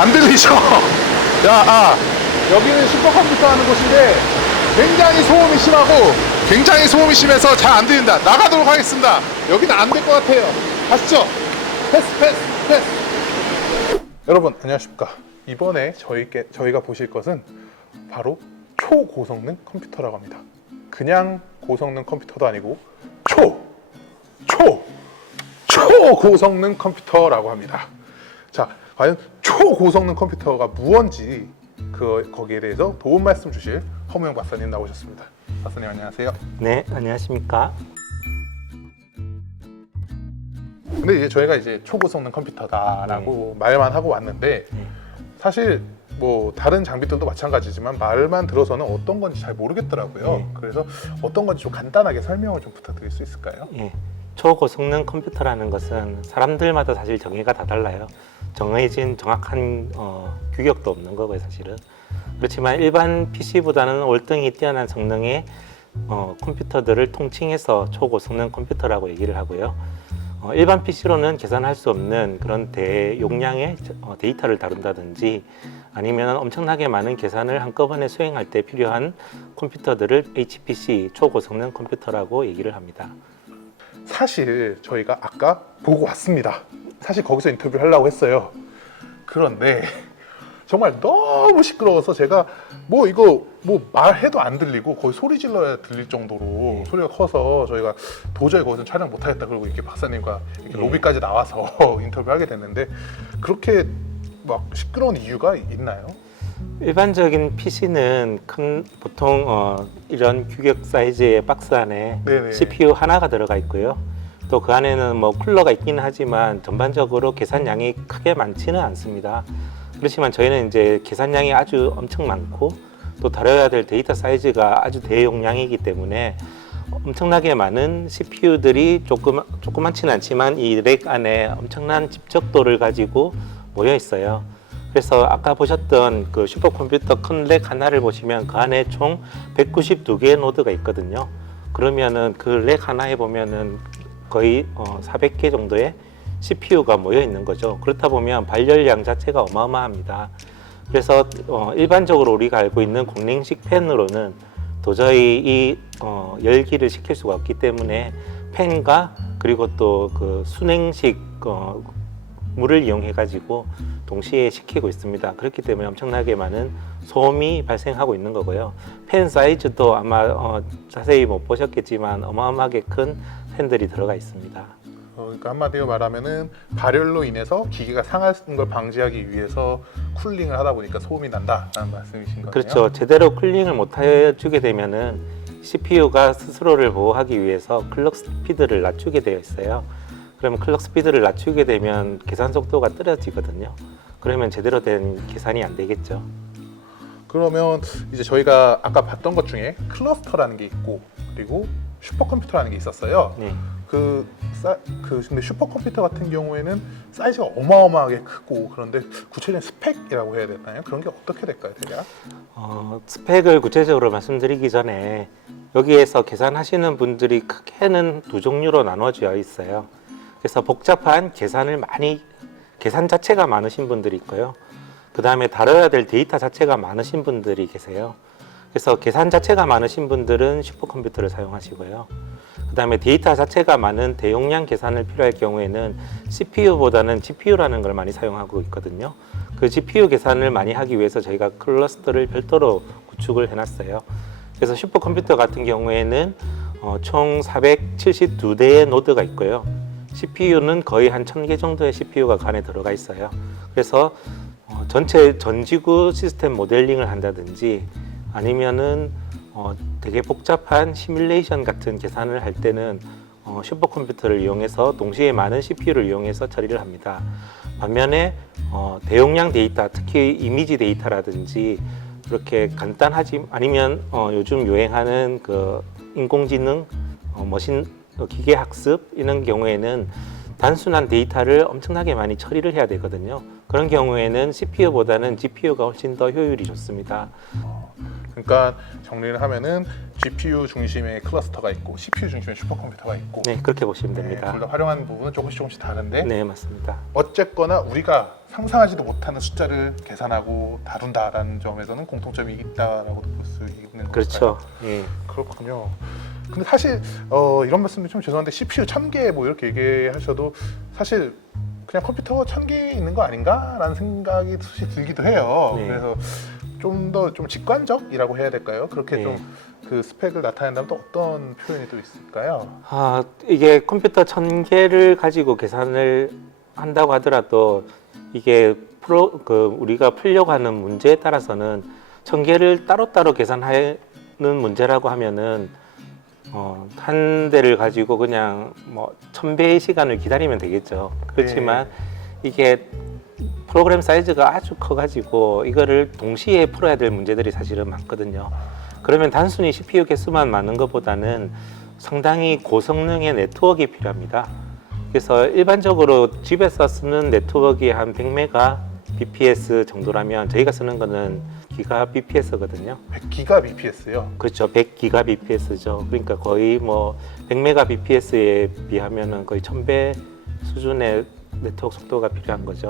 안 들리죠? 야, 아, 여기는 슈퍼컴퓨터 하는 곳인데 굉장히 소음이 심하고 굉장히 소음이 심해서 잘 안 들린다. 나가도록 하겠습니다. 여기는 안 될 것 같아요. 가시죠. 패스, 패스, 패스. 여러분 안녕하십니까? 이번에 저희께 저희가 보실 것은 바로 초고성능 컴퓨터라고 합니다. 그냥 고성능 컴퓨터도 아니고 초, 초, 초고성능 컴퓨터라고 합니다. 자, 과연 초고성능 컴퓨터가 무언지 그 거기에 대해서 도움 말씀 주실 허무영 박사님 나오셨습니다. 박사님 안녕하세요. 네, 안녕하십니까? 근데 이제 저희가 이제 초고성능 컴퓨터다라고 말만 하고 왔는데 네. 사실 뭐 다른 장비들도 마찬가지지만 말만 들어서는 어떤 건지 잘 모르겠더라고요. 네. 그래서 어떤 건지 좀 간단하게 설명을 좀 부탁드릴 수 있을까요? 예. 초고성능 컴퓨터라는 것은 사람들마다 사실 정의가 다 달라요. 정해진 정확한 어, 규격도 없는 거고요, 사실은. 그렇지만 일반 PC보다는 월등히 뛰어난 성능의 어, 컴퓨터들을 통칭해서 초고성능 컴퓨터라고 얘기를 하고요. 어, 일반 PC로는 계산할 수 없는 그런 대용량의 어, 데이터를 다룬다든지 아니면 엄청나게 많은 계산을 한꺼번에 수행할 때 필요한 컴퓨터들을 HPC 초고성능 컴퓨터라고 얘기를 합니다. 사실 저희가 아까 보고 왔습니다. 사실 거기서 인터뷰를 하려고 했어요. 그런데 정말 너무 시끄러워서 제가 뭐 이거 뭐 말해도 안 들리고 거의 소리 질러야 들릴 정도로 소리가 커서 저희가 도저히 거기서 촬영 못 하겠다 그러고 이렇게 박사님과 이렇게 네. 로비까지 나와서 인터뷰하게 됐는데 그렇게 막 시끄러운 이유가 있나요? 일반적인 PC는 큰 보통 어, 이런 규격 사이즈의 박스 안에 네네. CPU 하나가 들어가 있고요. 또 그 안에는 뭐 쿨러가 있기는 하지만 전반적으로 계산량이 크게 많지는 않습니다. 그렇지만 저희는 이제 계산량이 아주 엄청 많고 또 다뤄야 될 데이터 사이즈가 아주 대용량이기 때문에 엄청나게 많은 CPU들이 조금 조그맣지는 않지만 이 렉 안에 엄청난 집적도를 가지고 모여 있어요. 그래서 아까 보셨던 그 슈퍼컴퓨터 큰 렉 하나를 보시면 그 안에 총 192개의 노드가 있거든요. 그러면은 그 렉 하나에 보면은 거의 어, 400개 정도의 CPU가 모여 있는 거죠. 그렇다 보면 발열량 자체가 어마어마합니다. 그래서 어, 일반적으로 우리가 알고 있는 공랭식 팬으로는 도저히 이 어, 열기를 식힐 수가 없기 때문에 팬과 그리고 또 그 순행식 어, 물을 이용해 가지고 동시에 식히고 있습니다. 그렇기 때문에 엄청나게 많은 소음이 발생하고 있는 거고요. 팬 사이즈도 아마 어, 자세히 못 보셨겠지만 어마어마하게 큰 팬들이 들어가 있습니다. 어, 그러니까 한마디로 말하면은 발열로 인해서 기계가 상하는 걸 방지하기 위해서 쿨링을 하다 보니까 소음이 난다라는 말씀이신 거네요. 그렇죠. 제대로 쿨링을 못 해주게 되면은 CPU가 스스로를 보호하기 위해서 클럭 스피드를 낮추게 되어 있어요. 그러면 클럭 스피드를 낮추게 되면 계산 속도가 떨어지거든요. 그러면 제대로 된 계산이 안 되겠죠. 그러면 이제 저희가 아까 봤던 것 중에 클러스터라는 게 있고 그리고 슈퍼컴퓨터라는 게 있었어요. 네. 그, 사, 그 근데 슈퍼컴퓨터 같은 경우에는 사이즈가 어마어마하게 크고 그런데 구체적인 스펙이라고 해야 되나요? 그런 게 어떻게 될까요, 대략? 어, 스펙을 구체적으로 말씀드리기 전에 여기에서 계산하시는 분들이 크게는 두 종류로 나눠져 있어요. 그래서 복잡한 계산을 많이 계산 자체가 많으신 분들이 있고요. 그 다음에 다뤄야 될 데이터 자체가 많으신 분들이 계세요. 그래서 계산 자체가 많으신 분들은 슈퍼컴퓨터를 사용하시고요. 그 다음에 데이터 자체가 많은 대용량 계산을 필요할 경우에는 CPU보다는 GPU라는 걸 많이 사용하고 있거든요. 그 GPU 계산을 많이 하기 위해서 저희가 클러스터를 별도로 구축을 해놨어요. 그래서 슈퍼컴퓨터 같은 경우에는 어, 총 472대의 노드가 있고요. CPU는 거의 한 1000개 정도의 CPU가 그 안에 들어가 있어요. 그래서 어, 전체 전지구 시스템 모델링을 한다든지 아니면은 어, 되게 복잡한 시뮬레이션 같은 계산을 할 때는 어, 슈퍼컴퓨터를 이용해서 동시에 많은 CPU를 이용해서 처리를 합니다. 반면에 어, 대용량 데이터, 특히 이미지 데이터라든지 그렇게 간단하지 아니면 어, 요즘 유행하는 그 인공지능, 어, 머신 어, 기계 학습 이런 경우에는 단순한 데이터를 엄청나게 많이 처리를 해야 되거든요. 그런 경우에는 CPU보다는 GPU가 훨씬 더 효율이 좋습니다. 그러니까 정리를 하면은 GPU 중심의 클러스터가 있고 CPU 중심의 슈퍼컴퓨터가 있고 네, 그렇게 보시면 네, 됩니다. 둘 다 활용하는 부분은 조금씩 조금씩 다른데 네, 맞습니다. 어쨌거나 우리가 상상하지도 못하는 숫자를 계산하고 다룬다라는 점에서는 공통점이 있다라고 볼수 있는 건가요? 그렇죠. 예. 그렇군요. 근데 사실 어, 이런 말씀이 좀 죄송한데 CPU 1000개 뭐 이렇게 얘기하셔도 사실 그냥 컴퓨터 1000개 있는 거 아닌가라는 생각이 사실 들기도 해요. 네. 그래서 좀더좀 직관적이라고 해야 될까요? 그렇게 네. 좀그 스펙을 나타낸다면 또 어떤 표현이 또 있을까요? 아, 이게 컴퓨터 천 개를 가지고 계산을 한다고 하더라도 이게 프로 그 우리가 풀려고 하는 문제에 따라서는 천 개를 따로따로 계산하는 문제라고 하면은 어, 한 대를 가지고 그냥 뭐 천 배의 시간을 기다리면 되겠죠. 그렇지만 이게 프로그램 사이즈가 아주 커가지고 이거를 동시에 풀어야 될 문제들이 사실은 많거든요. 그러면 단순히 CPU 개수만 많은 것보다는 상당히 고성능의 네트워크가 필요합니다. 그래서 일반적으로 집에서 쓰는 네트워크가 한 100메가 bps 정도라면 저희가 쓰는 거는 기가 bps거든요. 100기가 bps요. 그렇죠. 100기가 bps죠. 그러니까 거의 뭐 100메가 bps에 비하면은 거의 1000배 수준의 네트워크 속도가 필요한 거죠.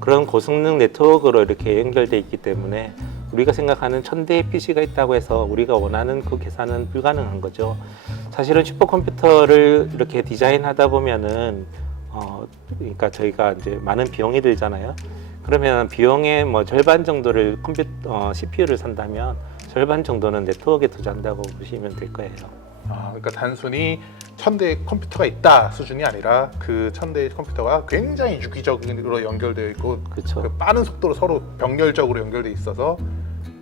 그런 고성능 네트워크로 이렇게 연결돼 있기 때문에 우리가 생각하는 1000대의 PC가 있다고 해서 우리가 원하는 그 계산은 불가능한 거죠. 사실은 슈퍼컴퓨터를 이렇게 디자인하다 보면은 어 그러니까 저희가 이제 많은 비용이 들잖아요. 그러면 비용의 뭐 절반 정도를 컴퓨터 어, CPU를 산다면 절반 정도는 네트워크에 투자한다고 보시면 될 거예요. 아, 그러니까 단순히 1000대의 컴퓨터가 있다 수준이 아니라 그 1000대의 컴퓨터가 굉장히 유기적으로 연결되어 있고 그렇죠. 그 빠른 속도로 서로 병렬적으로 연결돼 있어서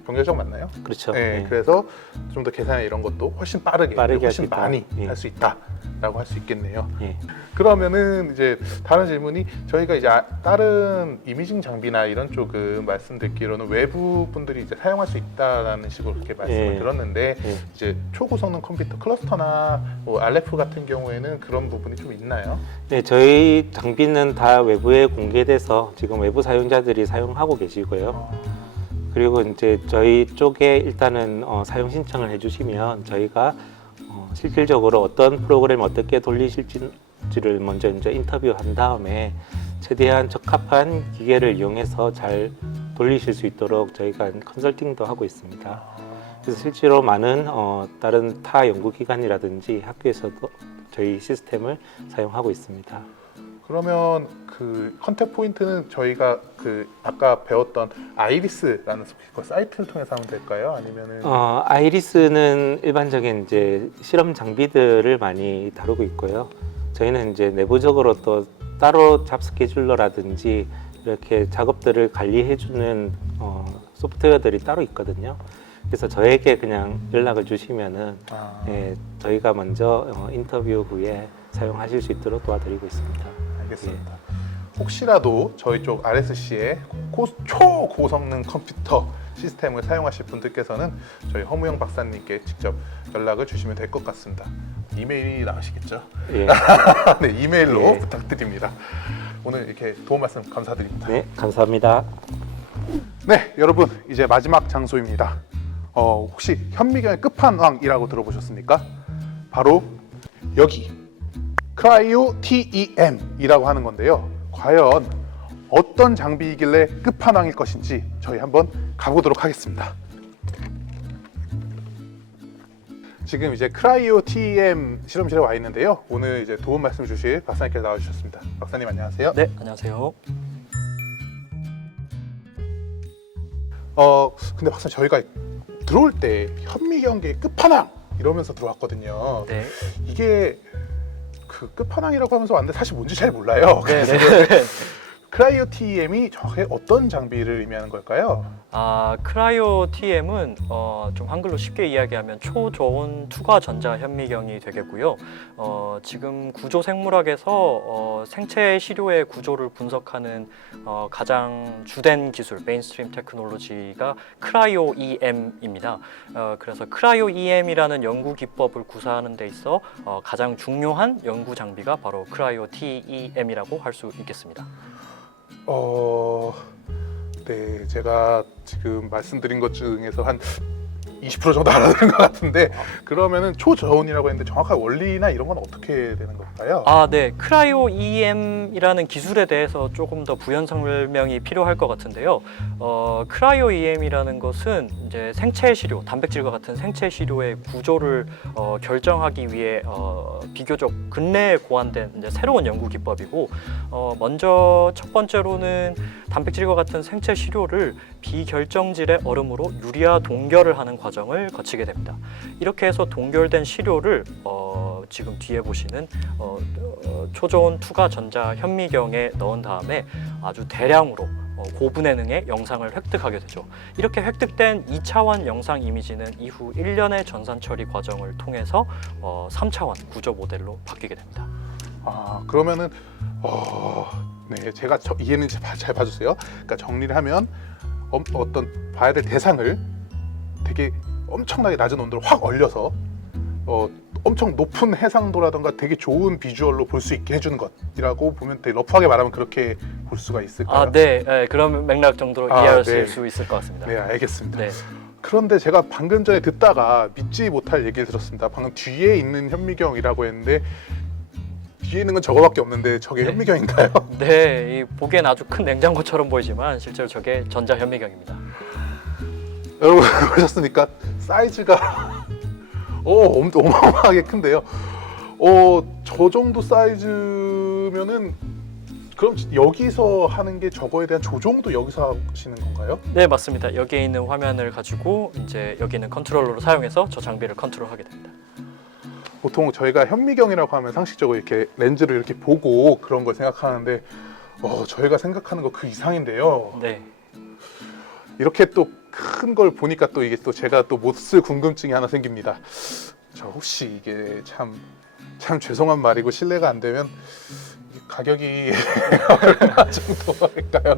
병렬적 맞나요? 그렇죠. 네, 예. 그래서 좀 더 계산 이런 것도 훨씬 빠르게, 빠르게 훨씬 있다. 많이 예. 할 수 있다라고 할 수 있겠네요. 예. 그러면은 이제 다른 질문이 저희가 이제 아- 다른 이미징 장비나 이런 쪽은 말씀드리기로는 외부 분들이 이제 사용할 수 있다라는 식으로 그렇게 말씀을 예. 들었는데 예. 이제 초고성능 컴퓨터 클러스터나 뭐 RF 같은 경우에는 그런 부분이 좀 있나요? 네, 저희 장비는 다 외부에 공개돼서 지금 외부 사용자들이 사용하고 계시고요. 그리고 이제 저희 쪽에 일단은 어, 사용 신청을 해주시면 저희가 어, 실질적으로 어떤 프로그램 어떻게 돌리실지를 먼저 이제 인터뷰한 다음에 최대한 적합한 기계를 이용해서 잘 돌리실 수 있도록 저희가 컨설팅도 하고 있습니다. 그래서 실제로 많은 어, 다른 타 연구기관이라든지 학교에서도 저희 시스템을 사용하고 있습니다. 그러면 그 컨택 포인트는 저희가 그 아까 배웠던 아이리스라는 그 사이트를 통해서 하면 될까요? 아니면은 어, 아이리스는 일반적인 이제 실험 장비들을 많이 다루고 있고요. 저희는 이제 내부적으로 또 따로 잡 스케줄러라든지 이렇게 작업들을 관리해주는 어, 소프트웨어들이 따로 있거든요. 그래서 저에게 그냥 연락을 주시면은 아, 예, 저희가 먼저 어, 인터뷰 후에 사용하실 수 있도록 도와드리고 있습니다. 알겠습니다. 혹시라도 저희 쪽 RSC의 고, 초고성능 컴퓨터 시스템을 사용하실 분들께서는 저희 허무영 박사님께 직접 연락을 주시면 될 것 같습니다. 이메일이 나오시겠죠? 예, 네, 이메일로 예. 부탁드립니다. 오늘 이렇게 도움 말씀 감사드립니다. 네, 감사합니다. 네, 여러분 이제 마지막 장소입니다. 어, 혹시 현미경의 끝판왕이라고 들어보셨습니까? 바로 여기 크라이오 TEM이라고 하는 건데요. 과연 어떤 장비이길래 끝판왕일 것인지 저희 한번 가보도록 하겠습니다. 지금 이제 크라이오 TEM 실험실에 와 있는데요. 오늘 이제 도움 말씀 주실 박사님께서 나와주셨습니다. 박사님 안녕하세요. 네, 안녕하세요. 어 근데 박사님 저희가 들어올 때 현미경계 끝판왕 이러면서 들어왔거든요. 네. 이게 그 끝판왕이라고 하면서 왔는데 사실 뭔지 잘 몰라요. 네, 그래서 네. 크라이오 TEM이 정확히 어떤 장비를 의미하는 걸까요? 아, 크라이오 TM은 어, 좀 한글로 쉽게 이야기하면 초저온 투과 전자 현미경이 되겠고요. 어, 지금 구조 생물학에서 어, 생체 시료의 구조를 분석하는 어, 가장 주된 기술, 메인스트림 테크놀로지가 크라이오 EM입니다. 어, 그래서 크라이오 EM이라는 연구 기법을 구사하는 데 있어 어, 가장 중요한 연구 장비가 바로 크라이오 TEM이라고 할 수 있겠습니다. 어, 네, 제가 지금 말씀드린 것 중에서 한 20% 정도 알아듣는 것 같은데 그러면은 초저온이라고 했는데 정확한 원리나 이런 건 어떻게 되는 걸까요? 아, 네. 크라이오 EM이라는 기술에 대해서 조금 더 부연 설명이 필요할 것 같은데요. 어, 크라이오 EM이라는 것은 이제 생체 시료, 단백질과 같은 생체 시료의 구조를 어, 결정하기 위해 어, 비교적 근래에 고안된 이제 새로운 연구 기법이고 어, 먼저 첫 번째로는 단백질과 같은 생체 시료를 비결정질의 얼음으로 유리화 동결을 하는 과정 을 거치게 됩니다. 이렇게 해서 동결된 시료를 어, 지금 뒤에 보시는 어, 어, 초저온 투과 전자 현미경에 넣은 다음에 아주 대량으로 어, 고분해 능의 영상을 획득하게 되죠. 이렇게 획득된 2차원 영상 이미지는 이후 1년의 전산 처리 과정을 통해서 어, 3차원 구조 모델로 바뀌게 됩니다. 아 그러면은 어, 네 제가 저, 이해는 잘, 봐- 잘 봐주세요. 그러니까 정리를 하면 어, 어떤 봐야 될 대상을 되게 엄청나게 낮은 온도로 확 얼려서 어, 엄청 높은 해상도라던가 되게 좋은 비주얼로 볼 수 있게 해주는 것이라고 보면 되게 러프하게 말하면 그렇게 볼 수가 있을까요? 아, 네, 네, 그런 맥락 정도로 아, 이해하실 네. 수 있을 것 같습니다. 네, 알겠습니다. 네. 그런데 제가 방금 전에 듣다가 믿지 못할 얘기를 들었습니다. 방금 뒤에 있는 현미경이라고 했는데 뒤에 있는 건 저거밖에 없는데 저게 네. 현미경인가요? 네, 이 보기엔 아주 큰 냉장고처럼 보이지만 실제로 저게 전자 현미경입니다. 여러분 보셨습니까? 사이즈가 오 엄- 어마어마하게 큰데요. 어, 저 정도 사이즈면은 그럼 여기서 하는 게 저거에 대한 조종도 여기서 하시는 건가요? 네, 맞습니다. 여기에 있는 화면을 가지고 이제 여기 있는 컨트롤러로 사용해서 저 장비를 컨트롤하게 됩니다. 보통 저희가 현미경이라고 하면 상식적으로 이렇게 렌즈를 이렇게 보고 그런 걸 생각하는데 어, 저희가 생각하는 거 그 이상인데요. 네. 이렇게 또 큰 걸 보니까 또 이게 또 제가 또 못 쓸 궁금증이 하나 생깁니다. 저 혹시 이게 참, 참 죄송한 말이고 신뢰가 안 되면 이 가격이 얼마 정도일까요?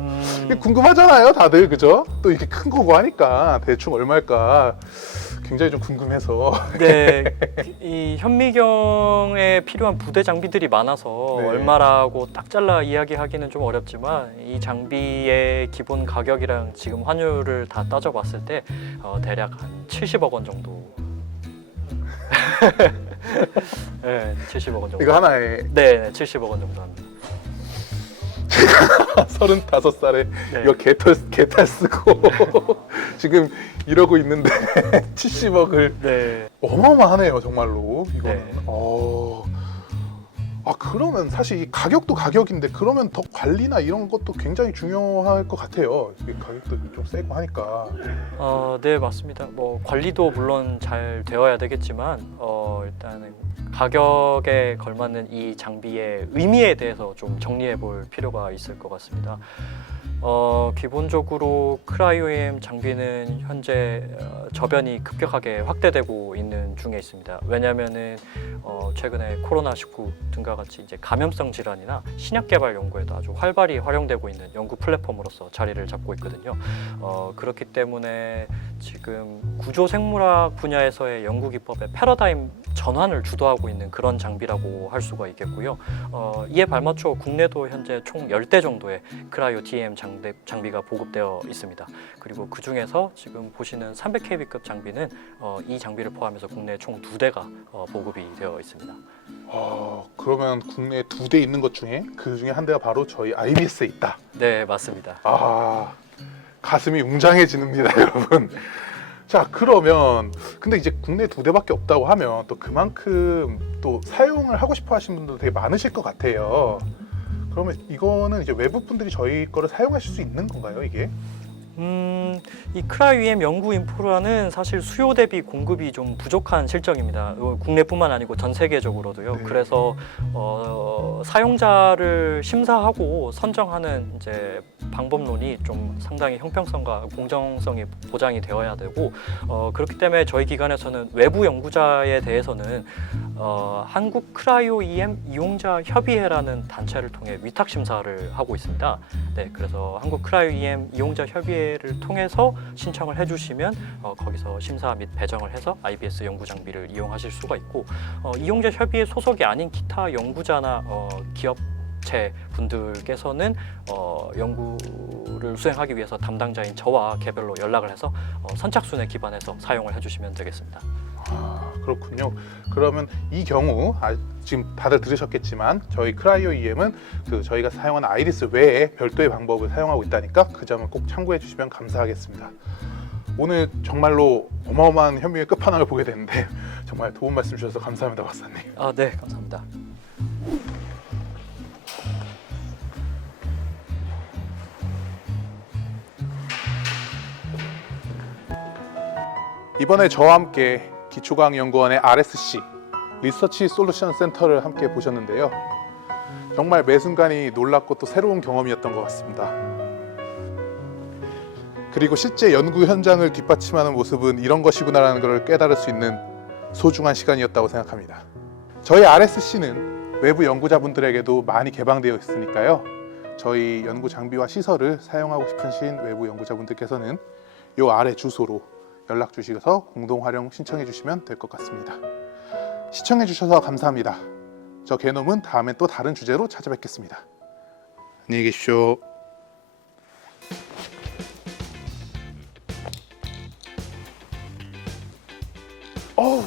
이게 음, 궁금하잖아요, 다들 그죠? 또 이렇게 큰 거고 하니까 대충 얼마일까 굉장히 좀 궁금해서 네, 이 현미경에 필요한 부대 장비들이 많아서 네. 얼마라고 딱 잘라 이야기하기는 좀 어렵지만 이 장비의 기본 가격이랑 지금 환율을 다 따져봤을 때 어, 대략 한 70억 원 정도. 네, 70억 원 정도. 이거 하나에 네, 네, 70억 원 정도 합니다. 35살에 네. 이거 개털, 개탈 쓰고 지금 이러고 있는데 70억을 네. 어마어마하네요 정말로 이거는 네. 어... 아 그러면 사실 이 가격도 가격인데 그러면 더 관리나 이런 것도 굉장히 중요할 것 같아요 가격도 좀 세고 하니까 어, 네 맞습니다. 뭐 관리도 물론 잘 되어야 되겠지만 어, 일단은 가격에 걸맞는 이 장비의 의미에 대해서 좀 정리해 볼 필요가 있을 것 같습니다. 어, 기본적으로 크라이오엠 장비는 현재 어, 저변이 급격하게 확대되고 있는 중에 있습니다. 왜냐하면은 어, 최근에 코로나 19 등과 같이 이제 감염성 질환이나 신약 개발 연구에도 아주 활발히 활용되고 있는 연구 플랫폼으로서 자리를 잡고 있거든요. 어, 그렇기 때문에 지금 구조 생물학 분야에서의 연구 기법의 패러다임 전환을 주도하고 있는 그런 장비라고 할 수가 있겠고요. 어, 이에 발맞춰 국내도 현재 총 10대 정도의 크라이오 TM 장비, 장비가 보급되어 있습니다. 그리고 그 중에서 지금 보시는 300kb급 장비는 어, 이 장비를 포함해서 국내에 총두 대가 어, 보급이 되어 있습니다. 어, 그러면 국내에 두 대 있는 것 중에 그 중에 한 대가 바로 저희 IBS에 있다 네, 맞습니다. 아 가슴이 웅장해지는니다 여러분. 자 그러면 근데 이제 국내 두 대밖에 없다고 하면 또 그만큼 또 사용을 하고 싶어 하시는 분들도 되게 많으실 것 같아요. 그러면 이거는 이제 외부 분들이 저희 거를 사용하실 수 있는 건가요 이게 음, 이 크라이엠 연구 인프라는 사실 수요 대비 공급이 좀 부족한 실정입니다. 어, 국내뿐만 아니고 전 세계적으로도요. 네. 그래서 어, 사용자를 심사하고 선정하는 이제 방법론이 좀 상당히 형평성과 공정성이 보장이 되어야 되고 어, 그렇기 때문에 저희 기관에서는 외부 연구자에 대해서는 어, 한국 크라이오 EM 이용자 협의회라는 단체를 통해 위탁 심사를 하고 있습니다. 네, 그래서 한국 크라이오 EM 이용자 협의회 를 통해서 신청을 해주시면 어, 거기서 심사 및 배정을 해서 IBS 연구 장비를 이용하실 수가 있고 어, 이용자 협의회 소속이 아닌 기타 연구자나 어, 기업 업체 분들께서는 어, 연구를 수행하기 위해서 담당자인 저와 개별로 연락을 해서 어, 선착순에 기반해서 사용을 해주시면 되겠습니다. 아, 그렇군요. 그러면 이 경우 아, 지금 다들 들으셨겠지만 저희 크라이오 EM은 그 저희가 사용하는 아이리스 외에 별도의 방법을 사용하고 있다니까 그 점을 꼭 참고해 주시면 감사하겠습니다. 오늘 정말로 어마어마한 현미의 끝판왕을 보게 됐는데 정말 도움 말씀 주셔서 감사합니다, 박사님. 아, 네, 감사합니다. 이번에 저와 함께 기초과학연구원의 RSC 리서치 솔루션 센터를 함께 보셨는데요. 정말 매 순간이 놀랍고 또 새로운 경험이었던 것 같습니다. 그리고 실제 연구 현장을 뒷받침하는 모습은 이런 것이구나라는 것을 깨달을 수 있는 소중한 시간이었다고 생각합니다. 저희 RSC는 외부 연구자분들에게도 많이 개방되어 있으니까요. 저희 연구 장비와 시설을 사용하고 싶으신 외부 연구자분들께서는 요 아래 주소로 연락 주셔서 공동 활용 신청해 주시면 될 것 같습니다. 시청해 주셔서 감사합니다. 저 개놈은 다음에 또 다른 주제로 찾아뵙겠습니다. 안녕히 계십시오. 어우,